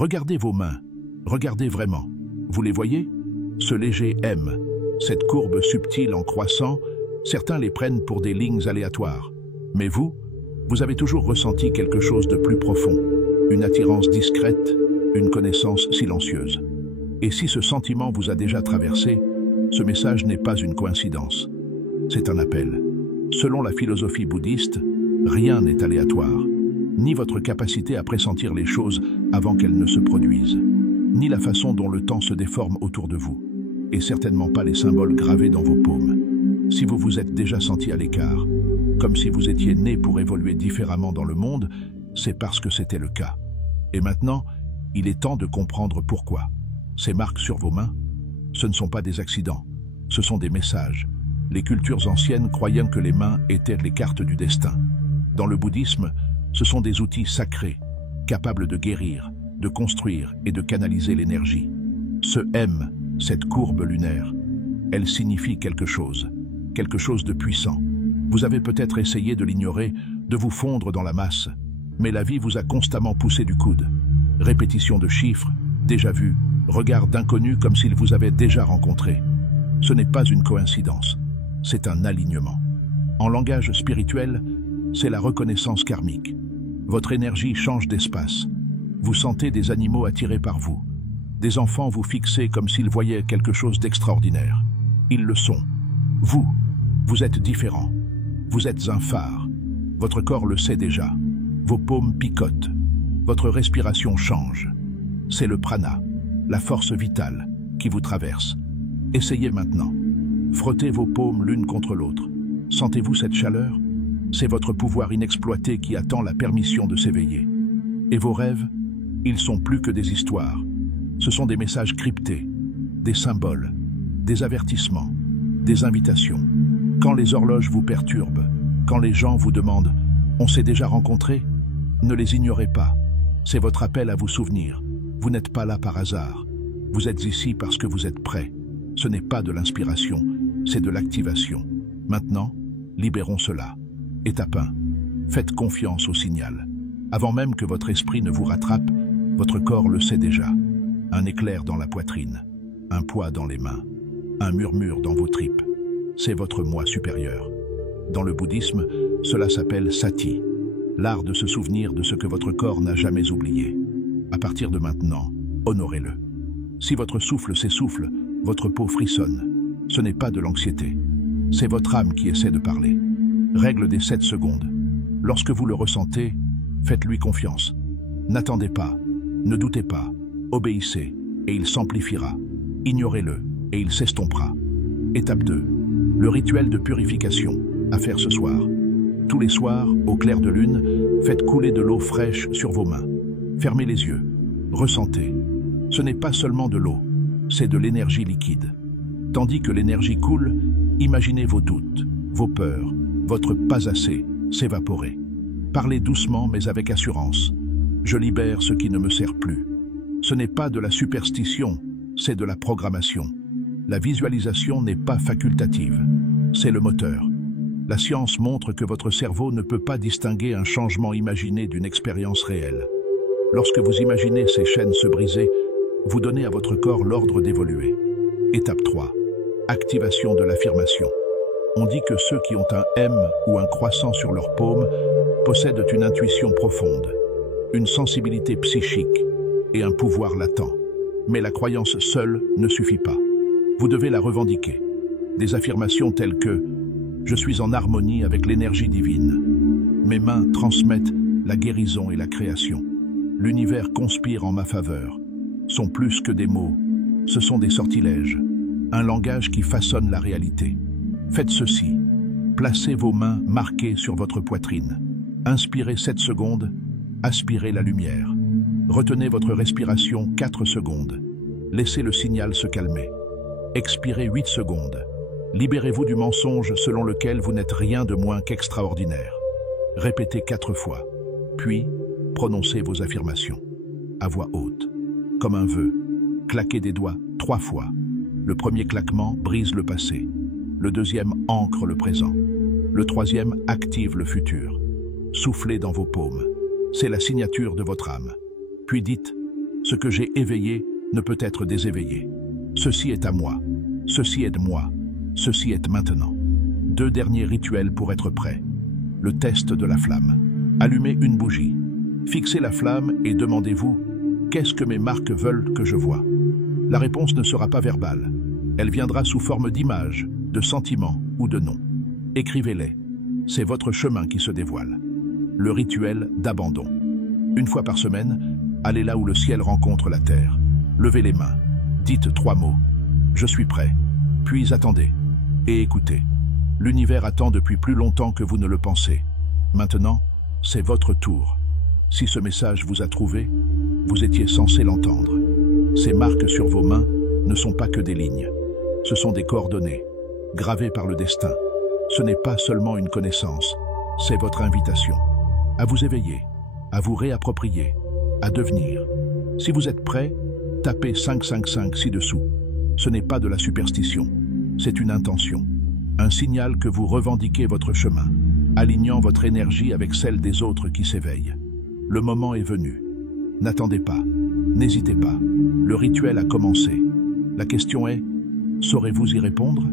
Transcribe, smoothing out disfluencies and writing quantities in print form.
Regardez vos mains. Regardez vraiment. Vous les voyez? Ce léger M, cette courbe subtile en croissant, certains les prennent pour des lignes aléatoires. Mais vous avez toujours ressenti quelque chose de plus profond, une attirance discrète, une connaissance silencieuse. Et si ce sentiment vous a déjà traversé, ce message n'est pas une coïncidence. C'est un appel. Selon la philosophie bouddhiste, rien n'est aléatoire, ni votre capacité à pressentir les choses avant qu'elles ne se produisent, ni la façon dont le temps se déforme autour de vous, et certainement pas les symboles gravés dans vos paumes. Si vous vous êtes déjà senti à l'écart, comme si vous étiez né pour évoluer différemment dans le monde, c'est parce que c'était le cas. Et maintenant, il est temps de comprendre pourquoi. Ces marques sur vos mains, ce ne sont pas des accidents, ce sont des messages. Les cultures anciennes croyaient que les mains étaient les cartes du destin. Dans le bouddhisme, ce sont des outils sacrés, capables de guérir, de construire et de canaliser l'énergie. Ce M, cette courbe lunaire, elle signifie quelque chose de puissant. Vous avez peut-être essayé de l'ignorer, de vous fondre dans la masse, mais la vie vous a constamment poussé du coude. Répétition de chiffres, déjà vus, regard d'inconnus comme s'ils vous avaient déjà rencontré. Ce n'est pas une coïncidence, c'est un alignement. En langage spirituel, c'est la reconnaissance karmique. Votre énergie change d'espace. Vous sentez des animaux attirés par vous. Des enfants vous fixez comme s'ils voyaient quelque chose d'extraordinaire. Ils le sont. Vous êtes différent. Vous êtes un phare. Votre corps le sait déjà. Vos paumes picotent. Votre respiration change. C'est le prana, la force vitale, qui vous traverse. Essayez maintenant. Frottez vos paumes l'une contre l'autre. Sentez-vous cette chaleur? C'est votre pouvoir inexploité qui attend la permission de s'éveiller. Et vos rêves? Ils sont plus que des histoires. Ce sont des messages cryptés, des symboles, des avertissements, des invitations. Quand les horloges vous perturbent, quand les gens vous demandent « On s'est déjà rencontrés ?» Ne les ignorez pas. C'est votre appel à vous souvenir. Vous n'êtes pas là par hasard. Vous êtes ici parce que vous êtes prêt. Ce n'est pas de l'inspiration, c'est de l'activation. Maintenant, libérons cela. Étape 1. Faites confiance au signal. Avant même que votre esprit ne vous rattrape, votre corps le sait déjà. Un éclair dans la poitrine, un poids dans les mains, un murmure dans vos tripes. C'est votre moi supérieur. Dans le bouddhisme, cela s'appelle sati, l'art de se souvenir de ce que votre corps n'a jamais oublié. À partir de maintenant, honorez-le. Si votre souffle s'essouffle, votre peau frissonne. Ce n'est pas de l'anxiété. C'est votre âme qui essaie de parler. Règle des 7 secondes. Lorsque vous le ressentez, faites-lui confiance. N'attendez pas, ne doutez pas, obéissez, et il s'amplifiera. Ignorez-le, et il s'estompera. Étape 2. Le rituel de purification, à faire ce soir. Tous les soirs, au clair de lune, faites couler de l'eau fraîche sur vos mains. Fermez les yeux, ressentez. Ce n'est pas seulement de l'eau, c'est de l'énergie liquide. Tandis que l'énergie coule, imaginez vos doutes, vos peurs, votre pas assez s'évaporer. Parlez doucement mais avec assurance. Je libère ce qui ne me sert plus. Ce n'est pas de la superstition, c'est de la programmation. La visualisation n'est pas facultative, c'est le moteur. La science montre que votre cerveau ne peut pas distinguer un changement imaginé d'une expérience réelle. Lorsque vous imaginez ces chaînes se briser, vous donnez à votre corps l'ordre d'évoluer. Étape 3. Activation de l'affirmation. On dit que ceux qui ont un M ou un croissant sur leur paume possèdent une intuition profonde, une sensibilité psychique et un pouvoir latent. Mais la croyance seule ne suffit pas. Vous devez la revendiquer. Des affirmations telles que « Je suis en harmonie avec l'énergie divine. Mes mains transmettent la guérison et la création. L'univers conspire en ma faveur. » sont plus que des mots. Ce sont des sortilèges. Un langage qui façonne la réalité. Faites ceci. Placez vos mains marquées sur votre poitrine. Inspirez 7 secondes. Aspirez la lumière. Retenez votre respiration 4 secondes. Laissez le signal se calmer. Expirez 8 secondes. Libérez-vous du mensonge selon lequel vous n'êtes rien de moins qu'extraordinaire. Répétez 4 fois. Puis, prononcez vos affirmations. À voix haute. Comme un vœu. Claquez des doigts 3 fois. Le premier claquement brise le passé. Le deuxième ancre le présent. Le troisième active le futur. Soufflez dans vos paumes. C'est la signature de votre âme. Puis dites, Ce que j'ai éveillé ne peut être déséveillé. Ceci est à moi. Ceci est de moi. Ceci est maintenant. 2 derniers rituels pour être prêt. Le test de la flamme. Allumez une bougie. Fixez la flamme et demandez-vous « Qu'est-ce que mes marques veulent que je vois ?» La réponse ne sera pas verbale. Elle viendra sous forme d'images, de sentiments ou de noms. Écrivez-les. C'est votre chemin qui se dévoile. Le rituel d'abandon. Une fois par semaine, allez là où le ciel rencontre la terre. Levez les mains. Dites 3 mots. Je suis prêt. Puis attendez. Et écoutez. L'univers attend depuis plus longtemps que vous ne le pensez. Maintenant, c'est votre tour. Si ce message vous a trouvé, vous étiez censé l'entendre. Ces marques sur vos mains ne sont pas que des lignes. Ce sont des coordonnées, gravées par le destin. Ce n'est pas seulement une connaissance, c'est votre invitation. À vous éveiller, à vous réapproprier, à devenir. Si vous êtes prêt, tapez 555 ci-dessous. Ce n'est pas de la superstition, c'est une intention. Un signal que vous revendiquez votre chemin, alignant votre énergie avec celle des autres qui s'éveillent. Le moment est venu. N'attendez pas, n'hésitez pas. Le rituel a commencé. La question est, saurez-vous y répondre ?